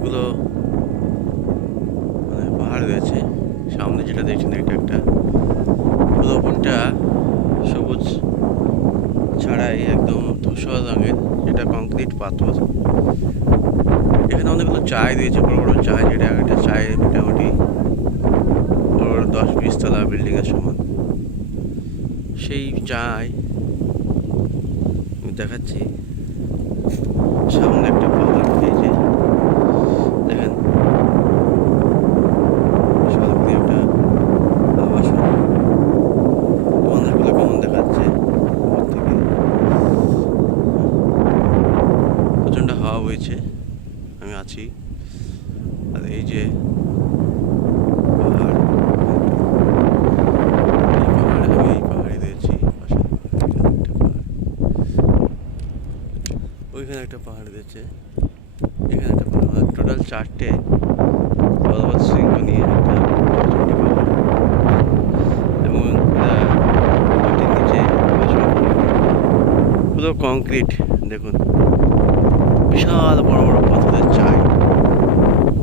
অনেকগুলো মানে পাহাড় রয়েছে। সামনে যেটা দেখছেন এটা একটা পুরো ওপরটা সবুজ ছাড়াই একদম ধূসর রঙের যেটা কংক্রিট পাথর। এখানে অনেকগুলো চায় রয়েছে, বড় বড় চায় যেটা একটা চায় মোটামুটি বড় বড় দশ বিশতলা বিল্ডিংয়ের সমান। সেই চায় দেখাচ্ছি। সামনে একটা পাহাড়। বইছে আমি আছি। আর এই যে রয়েছি ওইখানে একটা পাহাড় রয়েছে। এখানে একটা পাহাড় টোটাল চারটে পর্বত শৃঙ্গ নিয়ে একটা এবং পুরো কংক্রিট দেখুন। বিশাল বড় বড় পাথরের চাই,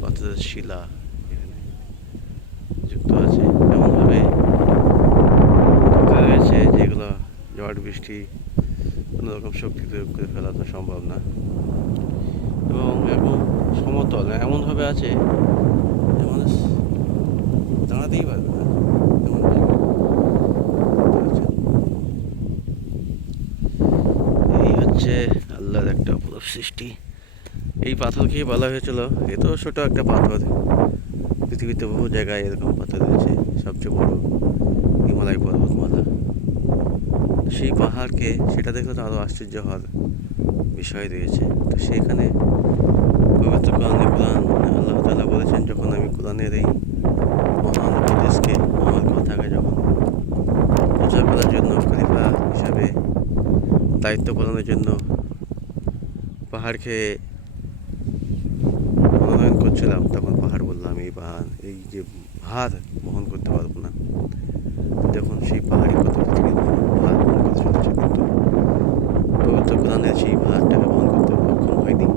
পাথরের শিলা এখানে যুক্ত আছে। এমনভাবে রয়েছে যেগুলো ঝড়, বৃষ্টি কোনো রকম শক্তি প্রয়োগ করে ফেলা তো সম্ভব না। এবং এখন সমতল, এমনভাবে আছে মানুষ দাঁড়াতেই পারবে না এমন জায়গা। বুঝতে পারছেন? এই হচ্ছে আল্লাহর একটা অপরূপ সৃষ্টি। এই পাথরকেই বলা হয়েছিল, এ তো ছোটো একটা পাথর। পৃথিবীতে বহু জায়গায় এরকম পাথর রয়েছে, সবচেয়ে বড় হিমালয় পর্বতমালা সেই পাহাড়কে, সেটা দেখলে তো আরও আশ্চর্য হওয়ার বিষয় রয়েছে। তো সেখানে পবিত্র কোরআনে কোরআন, আল্লাহ তালা বলেছেন, যখন আমি কোরআনের এই মহান উপদেশকে আমার কথাকে যখন প্রচার করার জন্য খলিফা হিসাবে দায়িত্ব পালনের জন্য পাহাড়কে মনোনয়ন করছিলাম তখন পাহাড় বললাম এই পাহাড় এই যে ভার বহন করতে পারব না যখন সেই পাহাড়ি কত পৃথিবীর ভার বহন করতে চলেছে কিন্তু পবিত্র কোরআনের সেই ভারটাকে বহন করতে সক্ষম হয়নি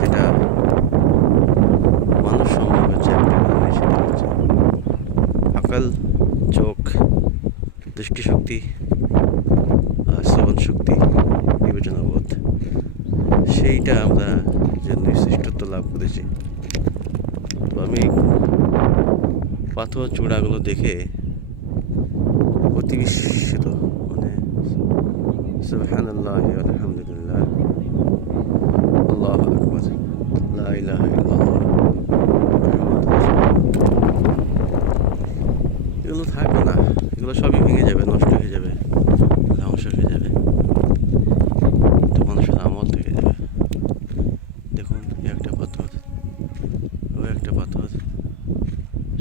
যেটা মানুষ সম্ভব হচ্ছে একটা কারণে সেটা হচ্ছে আকাল চোখ দৃষ্টিশক্তি আর শ্রবণ শক্তি বিবেচনা বোধ সেইটা আমরা জন্যই শ্রেষ্ঠত্ব লাভ করেছি তো আমি পাথর চূড়াগুলো দেখে অতি বিস্মিত মানে সুবহানাল্লাহ আলহামদুলিল্লাহ, আল্লাহ আকবার, লা ইলাহা ইল্লাল্লাহ মুহাম্মাদুর রাসূলুল্লাহ। এগুলো থাকবে না, এগুলো সবই ভেঙে যাবে, নষ্ট হয়ে যাবে, ধ্বংস হয়ে যাবে তো মানুষের আমল থেকে যাবে দেখুন এ একটা পাথর ও একটা পাথর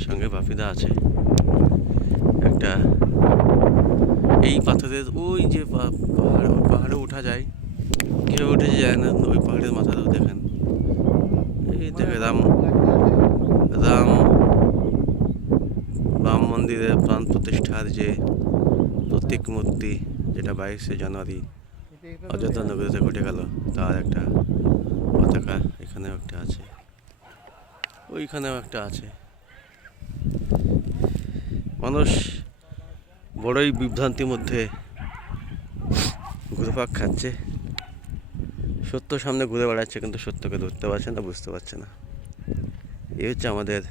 সঙ্গে বাপিদা আছে। একটা এই পাথরের ওই যে পাহাড়, পাহাড়ে ওঠা যায়। কেউ উঠে যায় না ওই পাহাড়ের মাথাতেও দেখেন। এই দেখে রাম রাম রাম মন্দিরের প্রাণ প্রতিষ্ঠার যে প্রতীক মূর্তি, যেটা বাইশে জানুয়ারি অযোধ্যা নগরীতে ঘটে গেল, তার একটা পতাকা এখানেও একটা আছে। ওইখানেও একটা আছে। মানুষ বড়ই বিভ্রান্তির মধ্যে ঘুরপাক খাচ্ছে। সত্য সামনে ঘুরে বেড়াচ্ছে কিন্তু সত্যকে ধরতে পারছে না, বুঝতে পারছে না। এই হচ্ছে আমাদের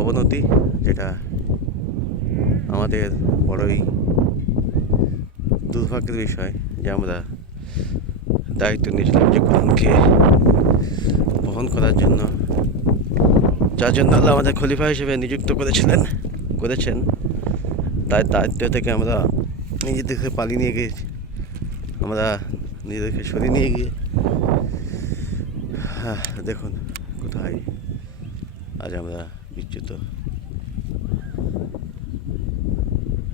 অবনতি, যেটা আমাদের বড়ই দুর্ভাগ্যের বিষয় যে আমরা দায়িত্ব নিয়েছিলাম যে কোরআনকে বহন করার জন্য। যার জন্য আল্লাহ আমাদের খলিফা হিসেবে নিযুক্ত করেছিলেন করেছেন। তার দায়িত্ব থেকে আমরা নিজেদেরকে পালিয়ে নিয়ে গিয়েছি। আমরা নিজেদেরকে সরিয়ে নিয়ে গিয়ে হ্যাঁ, দেখুন কোথায় আজ আমরা বিচ্যুত।